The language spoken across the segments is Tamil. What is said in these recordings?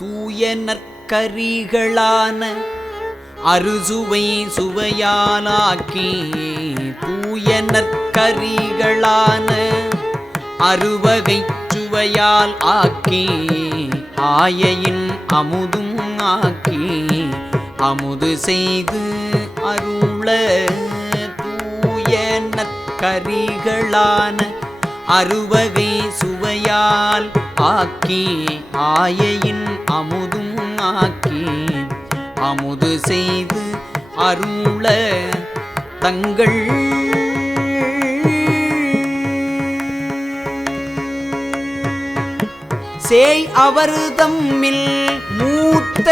தூய நற்கரிகளான அறுசுவை சுவையாலாக்கி தூய நற்கரிகளான அறுவகை சுவையால் ஆக்கி ஆயையின் அமுதும் ஆக்கி அமுது செய்து அருள தூய நற்கரிகளான அறுவகை சுவையால் ஆக்கி ஆயையின் அமுதும் ஆக்கி அமுது செய்து அருள தங்கள் சேய் அவர் தம்மில் மூத்த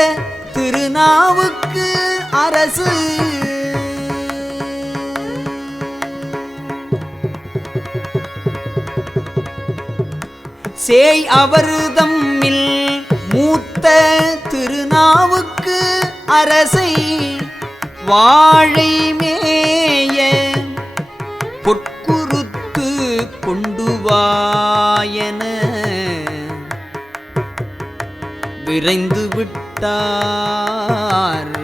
திருநாவுக்கு அரசு. சேய் அவர்தம்மில் மூத்த திருநாவுக்கு அரசை வாழை மேய பொற்குறுத்து கொண்டு வாயன விரைந்து விட்டார்.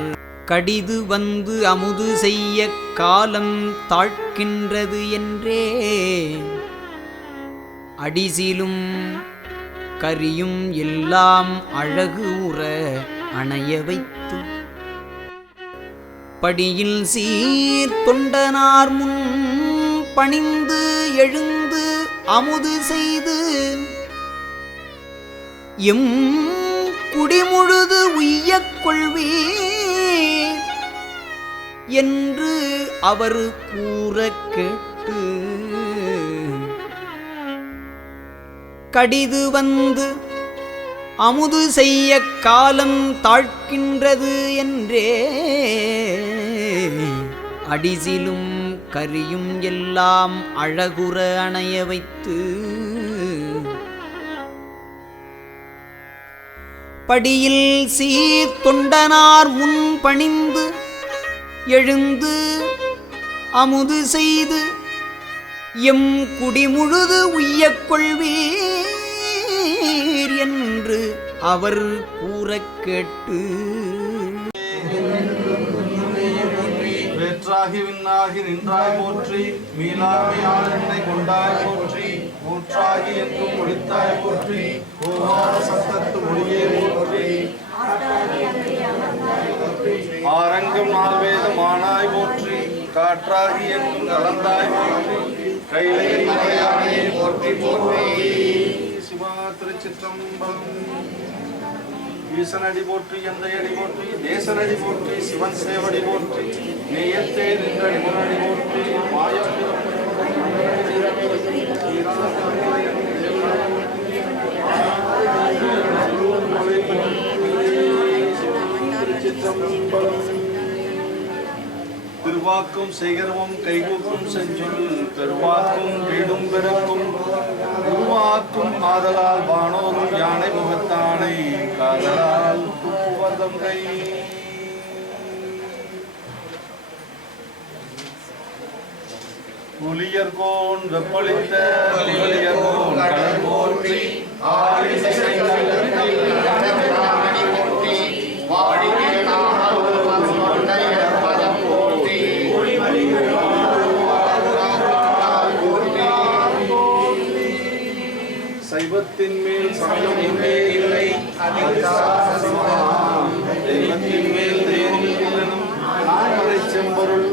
கடிது வந்து அமுது செய்ய காலம் தாழ்க்கின்றது என்றே அடிசிலும் கரியும் எல்லாம் அழகு உற அணைய வைத்து. படியில் சீர் தொண்டனார் முன் பணிந்து எழுந்து அமுது செய்து. எம் குடிமுழுது உய்யக் கொள்வீர் என்று அவர் கூற கேட்டு. கடிது வந்து அமுது செய்ய காலம் தாழ்க்கின்றது என்றே. அடிசிலும் கரியும் எல்லாம் அழகுற அணைய வைத்து படியில் சீர் தொண்டனார் முன் பணிந்து எழுந்து அமுது செய்து எம் குடிமுழுது உய்யக் கொள்வீர் என்று அவர் கூற கேட்டு. வெற்றாகி விண்ணாகி நின்றாய் போற்றி மீளாமையால் என்னை கொண்டாய் போற்றி ஊற்றாகி என்றும் ஒளித்தாய் போற்றி ஓவார சத்தத்து மொழியே போற்றி. ஆரங்கம் நால்வேதம் ஆனாய் போற்றி காற்றாகி என்றும் கலந்தாய் போற்றி. ஈசனடி போற்றி எந்தையடி போற்றி தேசனடி போற்றி சிவன் சேவடி போற்றி நேயத்தே நின்றடி முன்னடி போற்றி மாயம் திருவாக்கும் செய்கரமும் ஆதலால் வானோரும் யானை முகத்தானை காதலால் துப்புவதம் கை. புலியர்கோன் வெப்பளித்த புலியர்கோன் கடல் போற்றி ஆடி சைவத்தின் மேல் இல்லை மேல் நான்மறை செம்பொருள்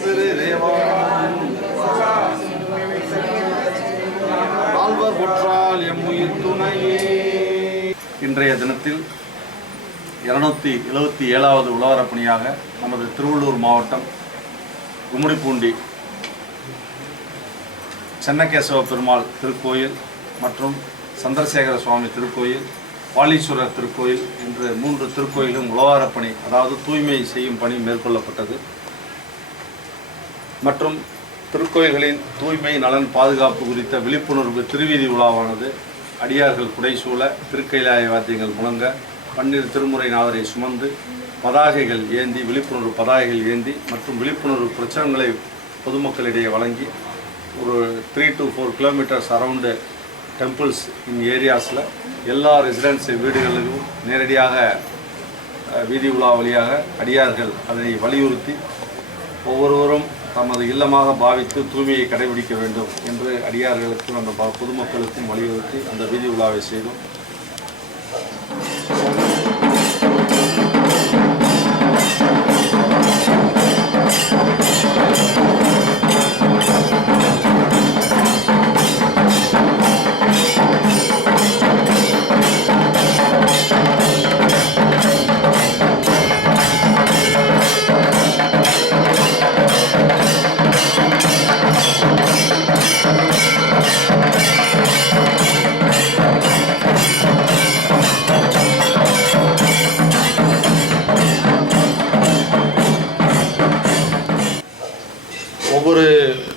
சிறு ரேவான் நால்வர் பொற்றால் எம்முயிர் துணையே. இன்றைய தினத்தில் இருநூத்தி எழுபத்தி ஏழாவது உழவரப் பணியாக நமது திருவள்ளூர் மாவட்டம் கும்மிடிப்பூண்டி சென்னகேசவ பெருமாள் திருக்கோயில் மற்றும் சந்திரசேகர சுவாமி திருக்கோயில் பாலீஸ்வரர் திருக்கோயில் என்று மூன்று திருக்கோயிலும் உழவாரப் பணி அதாவது தூய்மை செய்யும் பணி மேற்கொள்ளப்பட்டது. மற்றும் திருக்கோயில்களின் தூய்மை நலன் பாதுகாப்பு குறித்த விழிப்புணர்வு திருவீதி உலாவானது. அடியார்கள் குடைசூழ திருக்கைலாய வாத்தியங்கள் முழங்க பன்னீர் திருமுறை நாதரை சுமந்து பதாகைகள் ஏந்தி விழிப்புணர்வு பதாகைகள் ஏந்தி மற்றும் விழிப்புணர்வு பிரச்சனைகளை பொதுமக்களிடையே வழங்கி ஒரு three to four kilometers around temples in ஏரியாஸில் எல்லா ரெசிடென்ஸ் வீடுகளிலும் நேரடியாக வீதி உலா வழியாக அடியார்கள் அதனை வலியுறுத்தி ஒவ்வொருவரும் தமது இல்லமாக பாவித்து தூய்மையை கடைபிடிக்க வேண்டும் என்று அடியார்களுக்கும் அந்த ப- பொதுமக்களுக்கும் வலியுறுத்தி அந்த வீதி உலாவை செய்தோம்.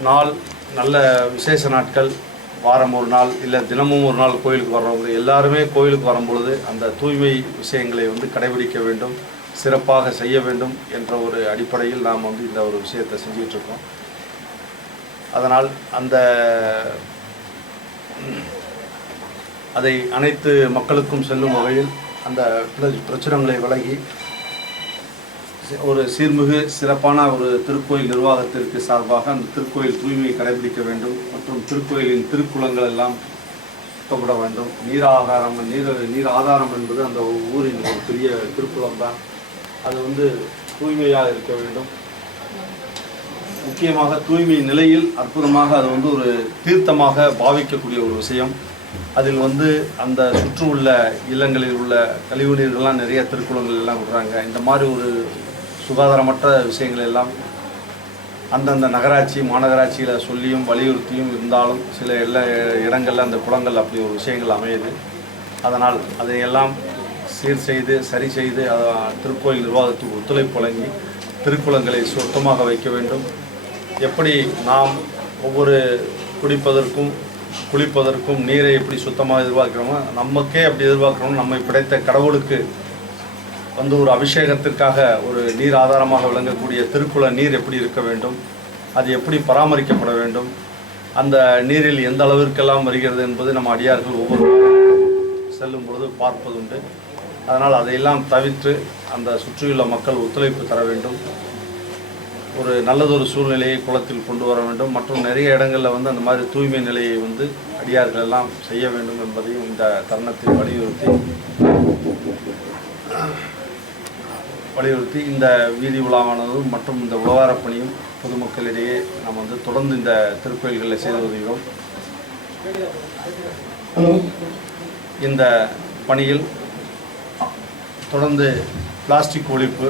நாள் நல்ல விசேஷ நாட்கள் வாரம் ஒரு நாள் இல்லை தினமும் ஒரு நாள் கோயிலுக்கு வர்றவங்க எல்லாருமே கோயிலுக்கு வரும்பொழுது அந்த தூய்மை விஷயங்களை வந்து கடைபிடிக்க வேண்டும் சிறப்பாக செய்ய வேண்டும் என்ற ஒரு அடிப்படையில் நாம் வந்து இந்த ஒரு விஷயத்தை செஞ்சிகிட்ருக்கோம் அதனால் அந்த அதை அனைத்து மக்களுக்கும் செல்லும் வகையில் அந்த பிர- விலகி ஒரு சீர்மிகு சிறப்பான ஒரு திருக்கோயில் நிர்வாகத்திற்கு சார்பாக அந்த திருக்கோயில் தூய்மையை கடைபிடிக்க வேண்டும் மற்றும் திருக்கோயிலின் திருக்குளங்கள் எல்லாம் சுத்தப்பட வேண்டும். நீர் ஆகாரம் நீர் நீர் ஆதாரம் என்பது அந்த ஊரின் ஒரு பெரிய திருக்குளம் தான். அது வந்து தூய்மையாக இருக்க வேண்டும். முக்கியமாக தூய்மை நிலையில் அற்புதமாக அது வந்து ஒரு தீர்த்தமாக பாவிக்கக்கூடிய ஒரு விஷயம். அதில் வந்து அந்த சுற்று உள்ள இல்லங்களில் உள்ள கழிவு நீர்கள்லாம் நிறைய திருக்குளங்கள் எல்லாம் விடுறாங்க. இந்த மாதிரி ஒரு சுகாதாரமற்ற விஷயங்கள் எல்லாம் அந்தந்த நகராட்சி மாநகராட்சியில் சொல்லியும் வலியுறுத்தியும் இருந்தாலும் சில எல்லா இடங்களில் அந்த குளங்கள் அப்படி ஒரு விஷயங்கள் அமையுது. அதனால் அதையெல்லாம் சீர் செய்து சரி செய்து அதை திருக்கோயில் நிர்வாகத்துக்கு ஒத்துழைப்பு வழங்கி திருக்குளங்களை சுத்தமாக வைக்க வேண்டும். எப்படி நாம் ஒவ்வொரு குடிப்பதற்கும் குளிப்பதற்கும் நீரை எப்படி சுத்தமாக எதிர்பார்க்கிறோமோ நமக்கே அப்படி எதிர்பார்க்குறோம் நம்மை பிடைத்த கடவுளுக்கு வந்து ஒரு அபிஷேகத்திற்காக ஒரு நீர் ஆதாரமாக விளங்கக்கூடிய திருக்குள நீர் எப்படி இருக்க வேண்டும்? அது எப்படி பராமரிக்கப்பட வேண்டும்? அந்த நீரில் எந்த அளவிற்கெல்லாம் வருகிறது என்பது நம்ம அடியார்கள் ஒவ்வொரு செல்லும் பொழுது பார்ப்பதுண்டு. அதனால் அதையெல்லாம் தவிர்த்து அந்த சுற்றியுள்ள மக்கள் ஒத்துழைப்பு தர வேண்டும். ஒரு நல்லதொரு சூழ்நிலையை குளத்தில் கொண்டு வர வேண்டும். மற்றும் நிறைய இடங்களில் வந்து அந்த மாதிரி தூய்மை நிலையை வந்து அடியார்கள் எல்லாம் செய்ய வேண்டும் என்பதையும் இந்த தருணத்தில் வலியுறுத்தி வலியுறுத்தி இந்த வீதி உலாவானதும் மற்றும் இந்த உழவாரப் பணியும் பொதுமக்களிடையே நாம் வந்து தொடர்ந்து இந்த திருக்கோயில்களில் செய்து வருகிறோம். இந்த பணியில் தொடர்ந்து பிளாஸ்டிக் ஒழிப்பு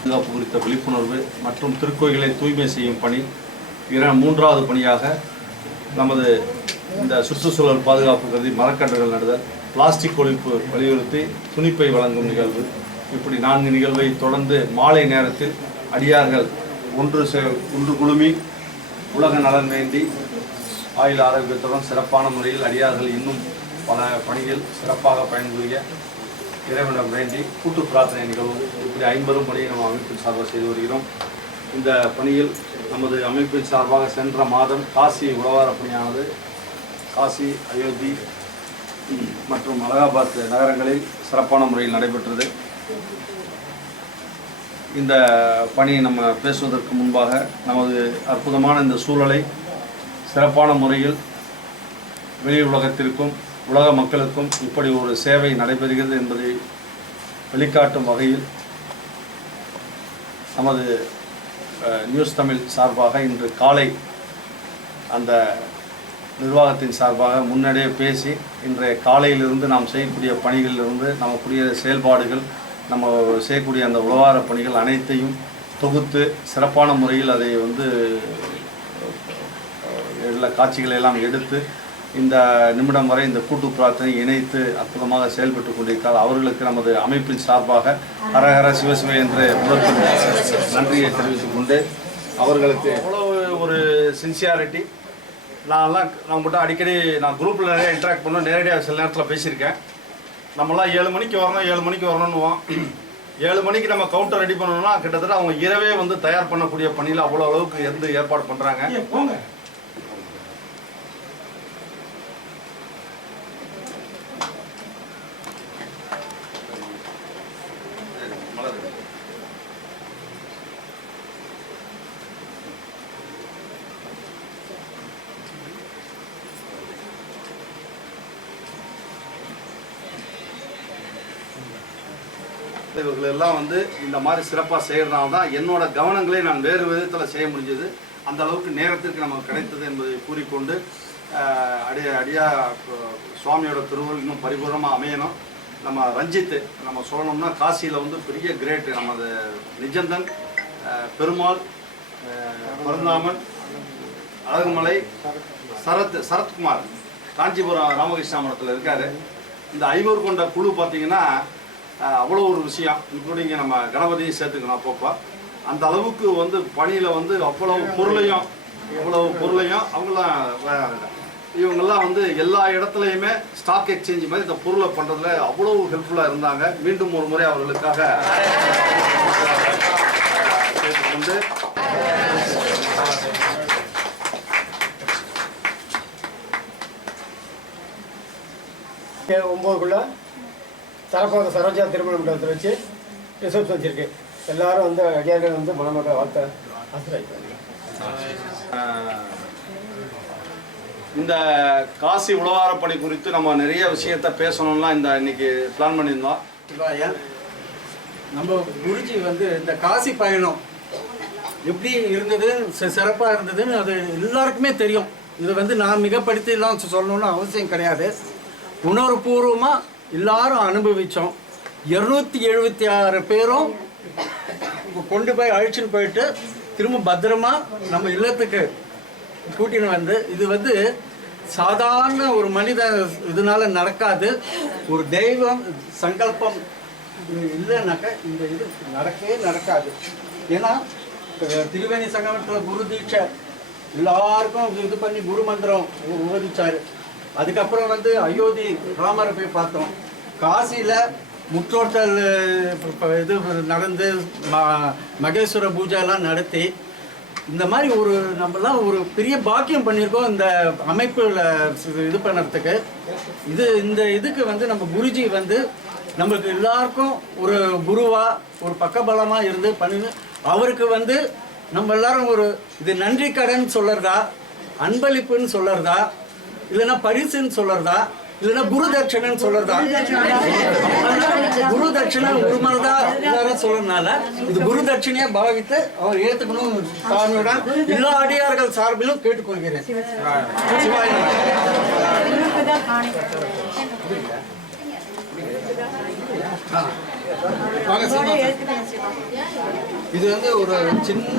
பாதுகாப்பு குறித்த விழிப்புணர்வு மற்றும் திருக்கோயில்களை தூய்மை செய்யும் பணி இர மூன்றாவது பணியாக நமது இந்த சுற்றுச்சூழல் பாதுகாப்பு கருதி மரக்கன்றுகள் நடுதல் பிளாஸ்டிக் ஒழிப்பு வலியுறுத்தி துணிப்பை வழங்கும் நிகழ்வு. இப்படி நான்கு நிகழ்வை தொடர்ந்து மாலை நேரத்தில் அடியார்கள் ஒன்று சே- ஒன்று குழுமி உலக நலன் வேண்டி ஆயுள் ஆரோக்கியத்துடன் சிறப்பான முறையில் அடியார்கள் இன்னும் பல பணிகள் சிறப்பாக பயன்புரிய இறைவனிடம் வேண்டி கூட்டு பிரார்த்தனை நிகழ்வு இப்படி ஐம்பதும் பணியை நம்ம அமைப்பின் சார்பாக செய்து வருகிறோம். இந்த பணியில் நமது அமைப்பின் சார்பாக சென்ற மாதம் காசி உழவார பணியானது காசி அயோத்தி மற்றும் அலகாபாத் நகரங்களில் சிறப்பான முறையில் நடைபெற்றது. இந்த பணியை நம்ம பேசுவதற்கு முன்பாக நமது அற்புதமான இந்த சூழலை சிறப்பான முறையில் வெளி உலகத்திற்கும் உலக மக்களுக்கும் இப்படி ஒரு சேவை நடைபெறுகிறது என்பதை வெளிக்காட்டும் வகையில் நமது நியூஸ் தமிழ் சார்பாக இன்று காலை அந்த நிர்வாகத்தின் சார்பாக முன்னடியே பேசி இன்றைய காலையிலிருந்து நாம் செய்யக்கூடிய பணிகளிலிருந்து நமக்குரிய செயல்பாடுகள் நம்ம செய்யக்கூடிய அந்த உழவார பணிகள் அனைத்தையும் தொகுத்து சிறப்பான முறையில் அதை வந்து எல்லா காட்சிகளை எல்லாம் எடுத்து இந்த நிமிடம் வரை இந்த கூட்டு பிரார்த்தனை இணைத்து அற்புதமாக செயல்பட்டு கொண்டிருக்கால் அவர்களுக்கு நமது அமைப்பின் சார்பாக ஹரஹர சிவசிவ என்று முதற்கண் நன்றியை தெரிவித்துக் கொண்டு அவர்களுக்கு அவ்வளவு ஒரு சின்சியாரிட்டி நான்லாம் நான் மட்டும் அடிக்கடி நான் குரூப்பில் நிறைய இன்ட்ராக்ட் பண்ணோம் நேரடியாக சில நேரத்தில் பேசியிருக்கேன். நம்மளாம் ஏழு மணிக்கு வரணும் ஏழு மணிக்கு வரணும்னுவோம். ஏழு மணிக்கு நம்ம கவுண்டர் ரெடி பண்ணணும்னா கிட்டத்தட்ட அவங்க இரவே வந்து தயார் பண்ணக்கூடிய பணியில் அவ்வளோ அளவுக்கு எந்த ஏற்பாடு பண்ணுறாங்க இவர்கள் எல்லாம் வந்து இந்த மாதிரி சிறப்பாக செய்கிறனால தான் என்னோட கவனங்களை நான் வேறு விதத்தில் செய்ய முடிஞ்சது. அந்த அளவுக்கு நேரத்திற்கு நமக்கு கிடைத்தது என்பதை கூறிக்கொண்டு அடிய அடியா சுவாமியோட திருவுருள் இன்னும் பரிபூர்ணமாக அமையணும். நம்ம ரஞ்சித்து நம்ம சொல்லணும்னா காசியில் வந்து பெரிய கிரேட்டு நமது நிஜந்தன் பெருமாள் பருந்தாமன் அழகுமலை சரத் சரத்குமார் காஞ்சிபுரம் ராமகிருஷ்ணா மடத்தில் இருக்கார். இந்த ஐவர் கொண்ட குழு பார்த்தீங்கன்னா அவ்வளோ ஒரு விஷயம். இன்க்ளூடிங் நம்ம கணபதியும் சேர்த்துக்கணும் அப்பப்போ. அந்த அளவுக்கு வந்து பணியில் வந்து அவ்வளவு பொருளையும் அவ்வளவு பொருளையும் அவங்களாம் இவங்கெல்லாம் வந்து எல்லா இடத்துலையுமே ஸ்டாக் எக்ஸ்சேஞ்ச் மாதிரி இந்த பொருளை பண்ணுறதுல அவ்வளவு ஹெல்ப்ஃபுல்லாக இருந்தாங்க. மீண்டும் ஒரு முறை அவர்களுக்காக வந்து ஒம்போதுக்குள்ள? தலப்பாக்க சரோஜா திருமண மண்டபத்தில் வச்சு ரிசப்ஷன் வச்சிருக்கு. எல்லாரும் வந்து அடியார்கள் வந்து மணமக்கள் வாழ்த்த ஆசிரியர் ஆஹ் இந்த காசி உழவார பணி குறித்து நம்ம நிறைய விஷயத்த பேசணும்லாம் இந்த இன்னைக்கு பிளான் பண்ணியிருந்தோம். நம்ம குருஜி வந்து இந்த காசி பயணம் எப்படி இருந்தது? சி- சிறப்பா இருந்ததுன்னு அது எல்லாருக்குமே தெரியும். இது வந்து நான் மிகப்படுத்தி எல்லாம் சொல்லணும்னு அவசியம் கிடையாது. உணர்வுபூர்வமாக எல்லாரும் அனுபவித்தோம் இரநூத்தி எழுபத்தி ஆறு பேரும் கொண்டு போய் அழிச்சுன்னு போயிட்டு திரும்ப பத்திரமா நம்ம இல்லத்துக்கு கூட்டின்னு வந்து இது வந்து சாதாரண ஒரு மனித இதனால நடக்காது. ஒரு தெய்வம் சங்கல்பம் இல்லைனாக்கா இந்த இது நடக்கவே நடக்காது. ஏன்னா திருவேணி சங்கமத்தில் குரு தீட்சை எல்லாருக்கும் இது பண்ணி குரு மந்திரம் உபதிச்சாரு அதுக்கப்புறம் வந்து அயோத்தி ராமரை போய் பார்த்தோம். காசியில் முற்றோட்டல் இது நடந்து ம- மகேஸ்வர பூஜைலாம் நடத்தி இந்த மாதிரி ஒரு நம்மலாம் ஒரு பெரிய பாக்கியம் பண்ணியிருக்கோம் இந்த அமைப்பில் இது பண்ணுறதுக்கு. இது இந்த இதுக்கு வந்து நம்ம குருஜி வந்து நம்மளுக்கு எல்லாருக்கும் ஒரு குருவாக ஒரு பக்கபலமாக இருந்து பண்ணி அவருக்கு வந்து நம்ம எல்லாரும் ஒரு இது நன்றி கடன் சொல்லறதா அன்பளிப்புன்னு சொல்லறதா இல்லைன்னா பரிசுன்னு சொல்லுறதா இல்லைன்னா குரு தட்சணைன்னு சொல்றதா? குரு தட்சணை. ஒரு மாதிரிதா எல்லாரும் சொல்றதுனால இது குரு தட்சணையா பாவித்து அவர் ஏத்துக்கணும் தாழ்மையுடன் எல்லா அடியார்கள் சார்பிலும் கேட்டுக்கொள்கிறேன். இது வந்து ஒரு சின்ன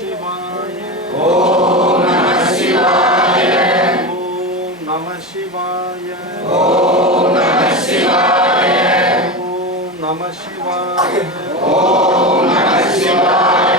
சிவாய ஓம் நம சிவாய.